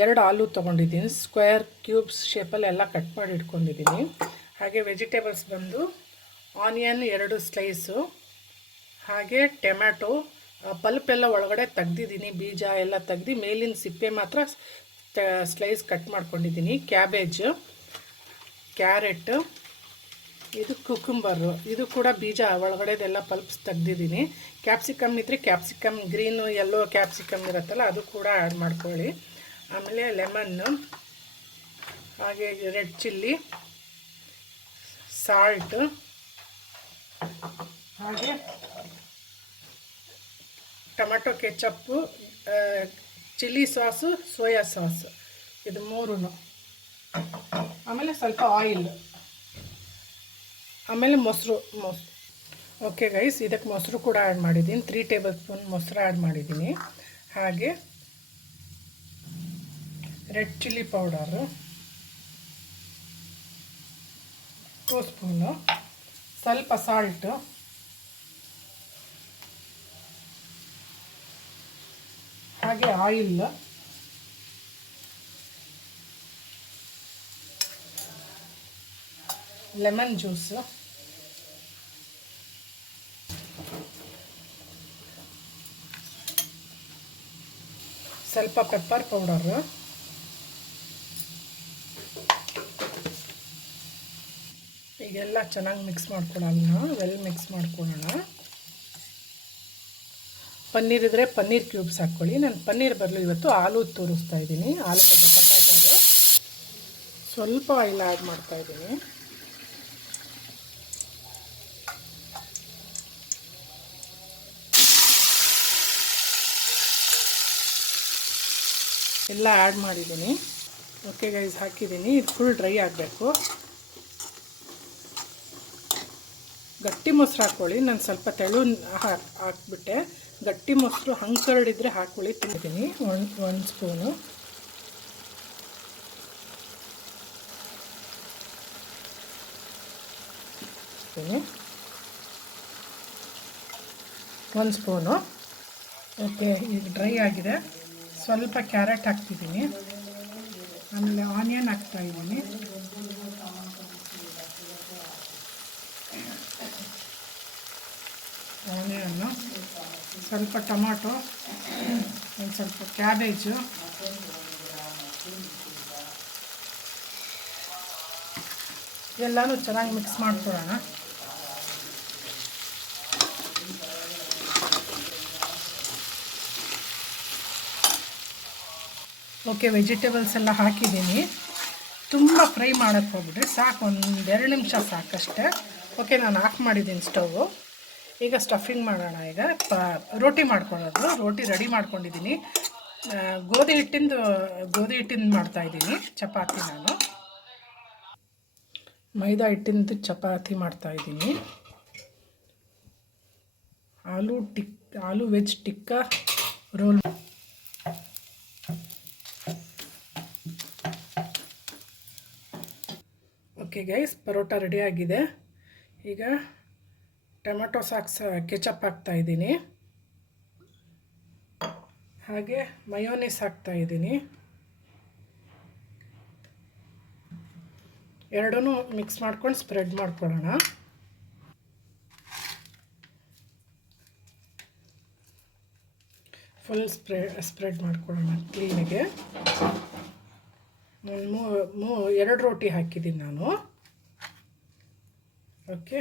2 ಆಲೂ ತೊಗೊಂಡಿದ್ದೀನಿ, square cubes ಶೇಪಲ್ಲೆಲ್ಲ cut ಮಾಡಿ ಇಟ್ಕೊಂಡಿದ್ದೀನಿ. ಹಾಗೆ ವೆಜಿಟೇಬಲ್ಸ್ ಬಂದು ಆನಿಯನ್ 2 ಸ್ಲೈಸು, ಹಾಗೆ ಟೊಮ್ಯಾಟೊ ಪಲ್ಪ್ ಎಲ್ಲ ಒಳಗಡೆ ತೆಗ್ದಿದ್ದೀನಿ, ಬೀಜ ಎಲ್ಲ ತೆಗ್ದು ಮೇಲಿನ ಸಿಪ್ಪೆ ಮಾತ್ರ ಸ್ಲೈಸ್ ಕಟ್ ಮಾಡ್ಕೊಂಡಿದ್ದೀನಿ. ಕ್ಯಾಬೇಜ್, ಕ್ಯಾರೆಟ್, ಇದು ಕುಕುಂಬರು, ಇದು ಕೂಡ ಬೀಜ ಒಳಗಡೆದೆಲ್ಲ ಪಲ್ಪ್ಸ್ ತೆಗ್ದಿದ್ದೀನಿ. ಕ್ಯಾಪ್ಸಿಕಮ್ ಇದ್ದರೆ ಕ್ಯಾಪ್ಸಿಕಮ್, ಗ್ರೀನು ಯೆಲ್ಲೋ ಕ್ಯಾಪ್ಸಿಕಮ್ ಇರುತ್ತಲ್ಲ ಅದು ಕೂಡ ಆ್ಯಡ್ ಮಾಡ್ಕೊಳ್ಳಿ. ಆಮೇಲೆ ಲೆಮನ್ನು, ಹಾಗೆ ರೆಡ್ ಚಿಲ್ಲಿ, ಸಾಲ್ಟು, ಹಾಗೆ tomato ketchup, chilli sauce, soya sauce, ಇದು 3. ಆಮೇಲೆ ಸ್ವಲ್ಪ ಆಯಿಲ್, ಆಮೇಲೆ ಮೊಸರು. ಓಕೆ ಗೈಸ್, ಇದಕ್ಕೆ ಮೊಸರು ಕೂಡ ಆ್ಯಡ್ ಮಾಡಿದ್ದೀನಿ. 3 ಟೇಬಲ್ ಸ್ಪೂನ್ ಮೊಸರು ಆ್ಯಡ್ ಮಾಡಿದ್ದೀನಿ. ಹಾಗೆ ರೆಡ್ ಚಿಲ್ಲಿ ಪೌಡರು 2 ಸ್ಪೂನು, ಸ್ವಲ್ಪ ಸಾಲ್ಟು, ಹಾಗೆ ಆಯಿಲ್, ಲೆಮನ್ ಜ್ಯೂಸು, ಸ್ವಲ್ಪ ಪೆಪ್ಪರ್ ಪೌಡರು, ಈಗೆಲ್ಲ ಚೆನ್ನಾಗಿ ಮಿಕ್ಸ್ ಮಾಡ್ಕೊಳ್ಳೋಣ, ಮಿಕ್ಸ್ ಮಾಡ್ಕೊಳ್ಳೋಣ. ಪನ್ನೀರ್ ಇದ್ದರೆ ಪನ್ನೀರ್ ಕ್ಯೂಬ್ಸ್ ಹಾಕ್ಕೊಳ್ಳಿ. ನಾನು ಪನ್ನೀರ್ ಬರಲು ಇವತ್ತು ಆಲೂ ತೋರಿಸ್ತಾ ಇದ್ದೀನಿ, ಆಲೂಗಡ್ಡೆ ಪಟಾಟೋದು. ಸ್ವಲ್ಪ ಆಯಿಲ್ ಆ್ಯಡ್ ಮಾಡ್ತಾಯಿದ್ದೀನಿ. ಎಲ್ಲ ಆ್ಯಡ್ ಮಾಡಿದ್ದೀನಿ. ಓಕೆ ಗೈಸ್, ಹಾಕಿದ್ದೀನಿ. ಇದು ಫುಲ್ ಡ್ರೈ ಆಗಬೇಕು. ಗಟ್ಟಿ ಮೊಸರು ಹಾಕ್ಕೊಳ್ಳಿ. ನಾನು ಸ್ವಲ್ಪ ತೆಳು ಹಾಕ್ಬಿಟ್ಟೆ. ಗಟ್ಟಿ ಮೊಸರು ಹಂಕರ್ಡಿದ್ರೆ ಹಾಕ್ಕೊಳ್ಳಿ. ತಿಂತೀನಿ. 1 ಸ್ಪೂನು, ಓಕೆ, ಈಗ ಡ್ರೈ ಆಗಿದೆ. ಸ್ವಲ್ಪ ಕ್ಯಾರೆಟ್ ಹಾಕ್ತಿದ್ದೀನಿ, ಆಮೇಲೆ ಆನಿಯನ್ ಹಾಕ್ತಾಯಿದ್ದೀನಿ, ಆನಿಯನ್ನು, ಸ್ವಲ್ಪ ಟೊಮಾಟೊ, ಒಂದು ಸ್ವಲ್ಪ ಕ್ಯಾಬೇಜು, ಎಲ್ಲನೂ ಚೆನ್ನಾಗಿ ಮಿಕ್ಸ್ ಮಾಡ್ಕೊಳ್ಳೋಣ. ಓಕೆ, ವೆಜಿಟೇಬಲ್ಸ್ ಎಲ್ಲ ಹಾಕಿದ್ದೀನಿ. ತುಂಬ ಫ್ರೈ ಮಾಡೋಕ್ಕೆ ಹೋಗ್ಬಿಟ್ರೆ ಸಾಕು, 1-2 ನಿಮಿಷ ಸಾಕಷ್ಟೇ. ಓಕೆ, ನಾನು ಆಫ್ ಮಾಡಿದ್ದೀನಿ ಸ್ಟವ್. ಈಗ ಸ್ಟಫಿಂಗ್ ಮಾಡೋಣ. ಈಗ ರೋಟಿ ಮಾಡ್ಕೊಳ್ಳೋದು. ರೋಟಿ ರೆಡಿ ಮಾಡ್ಕೊಂಡಿದ್ದೀನಿ. ಗೋಧಿ ಹಿಟ್ಟಿಂದು ಮಾಡ್ತಾಯಿದ್ದೀನಿ ಚಪಾತಿ. ನಾನು ಮೈದಾ ಹಿಟ್ಟಿಂದು ಚಪಾತಿ ಮಾಡ್ತಾಯಿದ್ದೀನಿ. Aloo veg tikka roll. Okay guys, paratha ready ಆಗಿದೆ. ಈಗ ಟೊಮೆಟೊ ಸಾಸ್ ಕೆಚಪ್ ಹಾಕ್ತಾಯಿದ್ದೀನಿ, ಹಾಗೆ ಮಯೋನೀಸ್ ಹಾಕ್ತಾಯಿದ್ದೀನಿ. ಎರಡೂ ಮಿಕ್ಸ್ ಮಾಡ್ಕೊಂಡು ಸ್ಪ್ರೆಡ್ ಮಾಡ್ಕೊಳ್ಳೋಣ. ಫುಲ್ ಸ್ಪ್ರೆಡ್ ಮಾಡ್ಕೊಳ್ಳೋಣ ಕ್ಲೀನಿಗೆ. 2 ರೋಟಿ ಹಾಕಿದ್ದೀನಿ ನಾನು. ಓಕೆ.